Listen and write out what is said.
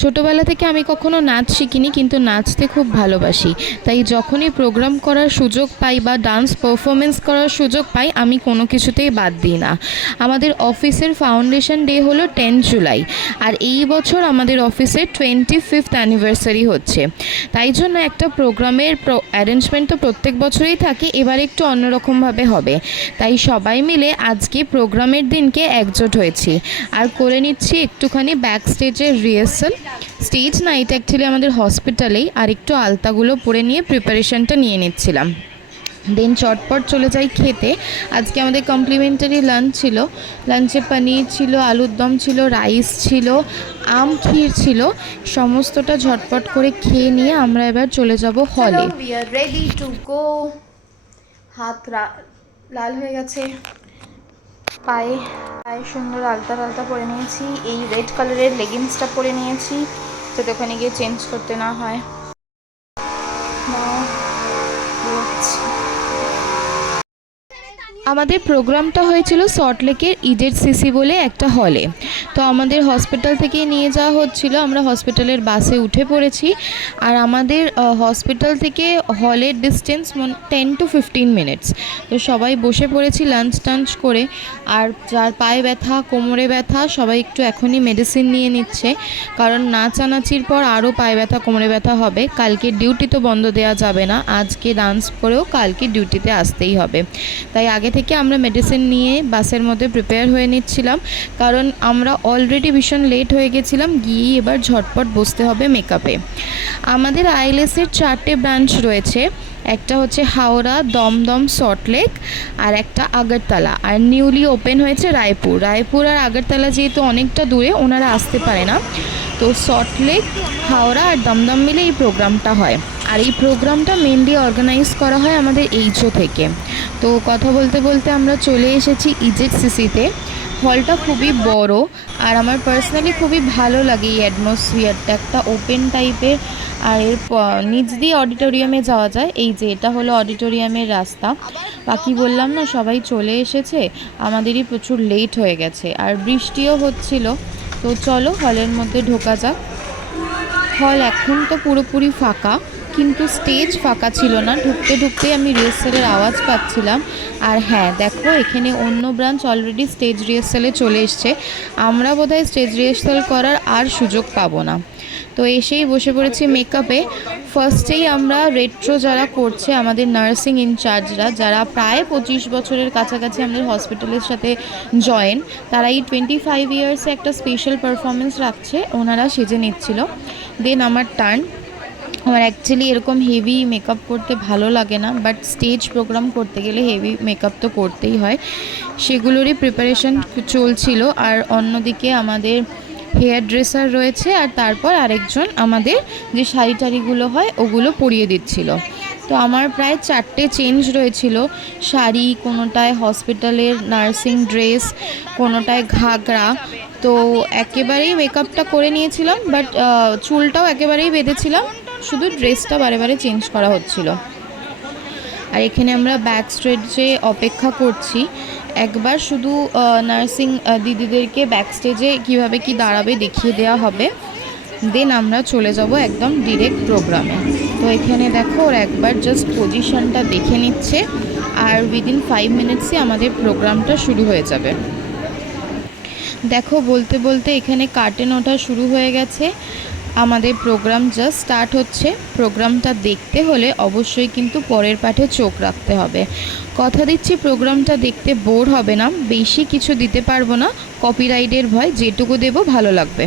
ছোটোবেলা থেকে আমি কখনো নাচ শিখিনি, কিন্তু নাচতে খুব ভালোবাসি। তাই যখনই প্রোগ্রাম করার সুযোগ পাই বা ডান্স পারফরমেন্স করার সুযোগ পাই, আমি কোনো কিছুতেই বাদ দিই না। আমাদের অফিসের ফাউন্ডেশন ডে হলো 10 জুলাই, আর এই বছর আমাদের অফিসের 25th অ্যানিভার্সারি হচ্ছে। তাই জন্য একটা প্রোগ্রামের অ্যারেঞ্জমেন্ট তো প্রত্যেক বছরই থাকে, এবার একটু অন্যরকমভাবে হবে। তাই সবাই মিলে আজকে প্রোগ্রামের দিনকে একজোট হয়েছি আর করে নিচ্ছি একটুখানি ব্যাক স্টেজের রিহার্সাল। স্টেজ না, এটা অ্যাকচুয়ালি আমাদের হসপিটালেই, আর একটু আলতাগুলো পরে নিয়ে প্রিপারেশনটা নিয়ে নিচ্ছিলাম। দেন চটপট চলে যাই খেতে। আজকে আমাদের কমপ্লিমেন্টারি লাঞ্চ ছিল। লাঞ্চে পনির ছিল, আলুর দম ছিল, রাইস ছিল, আম ক্ষীর ছিল। সমস্তটা ঝটপট করে খেয়ে নিয়ে আমরা এবার চলে যাব হলে। We are ready to go. হাত লাল হয়ে গেছে, পায়ে সুন্দর আলতা টালতা পরে নিয়েছি। এই রেড কালারের লেগিংসটা পরে নিয়েছি যাতে ওখানে গিয়ে চেঞ্জ করতে না হয়। আমাদের প্রোগ্রামটা হয়েছিল সল্টলেকের ইডেন সিসি বলে একটা হলে। তো আমাদের হসপিটাল থেকে নিয়ে যাওয়া হচ্ছিল, আমরা হসপিটালের বাসে উঠে পড়েছি। আর আমাদের হসপিটাল থেকে হলের ডিস্টেন্স 10 to 15 মিনিটস। তো সবাই বসে পড়েছি লাঞ্চ টাঞ্চ করে। আর যার পায়ে ব্যথা, কোমরে ব্যথা, সবাই একটু এখনই মেডিসিন নিয়ে নিচ্ছে, কারণ নাচানাচির পর আরও পায়ে ব্যথা কোমরে ব্যথা হবে। কালকে ডিউটি তো বন্ধ দেওয়া যাবে না, আজকে ডান্স করেও কালকে ডিউটিতে আসতেই হবে। তাই আগে থেকে আমরা মেডিসিন নিয়ে বাসের মধ্যে প্রিপেয়ার হয়ে নিচ্ছিলাম, কারণ আমরা অলরেডি ভীষণ লেট হয়ে গেছিলাম। গিয়ে এবার ঝটপট বসতে হবে মেকআপে। আমাদের আইএলএসের 4টে ব্রাঞ্চ রয়েছে, একটা হচ্ছে হাওড়া, দমদম, সল্টলেক, আর একটা আগরতলা, আর নিউলি ওপেন হয়েছে রায়পুর। আর আগরতলা যেহেতু অনেকটা দূরে, ওনারা আসতে পারে না। তো সল্টলেক, হাওড়া আর দমদম মিলে এই প্রোগ্রামটা হয়। আর এই প্রোগ্রামটা মেনলি অর্গানাইজ করা হয় আমাদের এইচও থেকে। তো কথা বলতে বলতে আমরা চলে এসেছি ইজেড সিসিতে। হলটা খুবই বড়, আর আমার পার্সোনালি খুবই ভালো লাগে এই অ্যাটমসফিয়ারটা, একটা ওপেন টাইপের। আর এর নিচ দিয়ে অডিটোরিয়ামে যাওয়া যায়। এই যে এটা হলো অডিটোরিয়ামের রাস্তা। বাকি বললাম না, সবাই চলে এসেছে, আমাদেরই প্রচুর লেট হয়ে গেছে, আর বৃষ্টিও হচ্ছিল। তো চলো হলের মধ্যে ঢোকা যাক। হল এখন তো পুরোপুরি ফাঁকা, কিন্তু স্টেজ ফাঁকা ছিল না। ঢুকতে ঢুকতেই আমি রিহার্সালের আওয়াজ পাচ্ছিলাম। আর হ্যাঁ, দেখো এখানে অন্য ব্রাঞ্চ অলরেডি স্টেজ রিহার্সালে চলে এসছে। আমরা বোধহয় স্টেজ রিহার্সাল করার আর সুযোগ পাবো না। তো এসেই বসে পড়েছি মেকআপে। ফার্স্টেই আমরা রেট্রো যারা করছে, আমাদের নার্সিং ইনচার্জরা, যারা প্রায় 25 বছরের কাছাকাছি আমাদের হসপিটালের সাথে জয়েন, তারা এই 25 ইয়ার্সে একটা স্পেশাল পারফরমেন্স রাখছে, ওনারা সেজে নিচ্ছিল। দেন আমার টার্ন। আমার অ্যাকচুয়ালি এরকম হেভি মেকআপ করতে ভালো লাগে না, বাট স্টেজ প্রোগ্রাম করতে গেলে হেভি মেকআপ তো করতেই হয়, সেগুলোরই প্রিপারেশন চলছিল। আর অন্যদিকে আমাদের হেয়ার ড্রেসার রয়েছে, আর তারপর আরেকজন আমাদের যে শাড়ি টাড়িগুলো হয় ওগুলো পরিয়ে দিচ্ছিল। তো আমার প্রায় 4টে চেঞ্জ রয়েছিল। শাড়ি, কোনোটায় হসপিটালের নার্সিং ড্রেস, কোনোটায় ঘাগরা। তো একেবারেই মেকআপটা করে নিয়েছিলাম, বাট চুলটাও একেবারেই বেঁধেছিলাম, শুধু ড্রেসটা বারে বারে চেঞ্জ করা হচ্ছিল। আর এখানে আমরা ব্যাক স্টেজে অপেক্ষা করছি। একবার শুধু নার্সিং দিদিদেরকে ব্যাক স্টেজে কীভাবে কি দাঁড়াবে দেখিয়ে দেওয়া হবে, দেন আমরা চলে যাব একদম ডিরেক্ট প্রোগ্রামে। তো এখানে দেখো ওর একবার জাস্ট পজিশনটা দেখে নিচ্ছে, আর উইদিন 5 মিনিটসই আমাদের প্রোগ্রামটা শুরু হয়ে যাবে। দেখো বলতে বলতে এখানে কার্টেন ওঠা শুরু হয়ে গেছে। আমাদের প্রোগ্রাম জাস্ট স্টার্ট হচ্ছে। প্রোগ্রামটা দেখতে হলে অবশ্যই কিন্তু পরের পাঠে চোখ রাখতে হবে। কথা দিচ্ছি প্রোগ্রামটা দেখতে বোর হবে না, বেশি কিছু দিতে পারবো না, কপিরাইটের ভয়, যেটুকু দেবো ভালো লাগবে।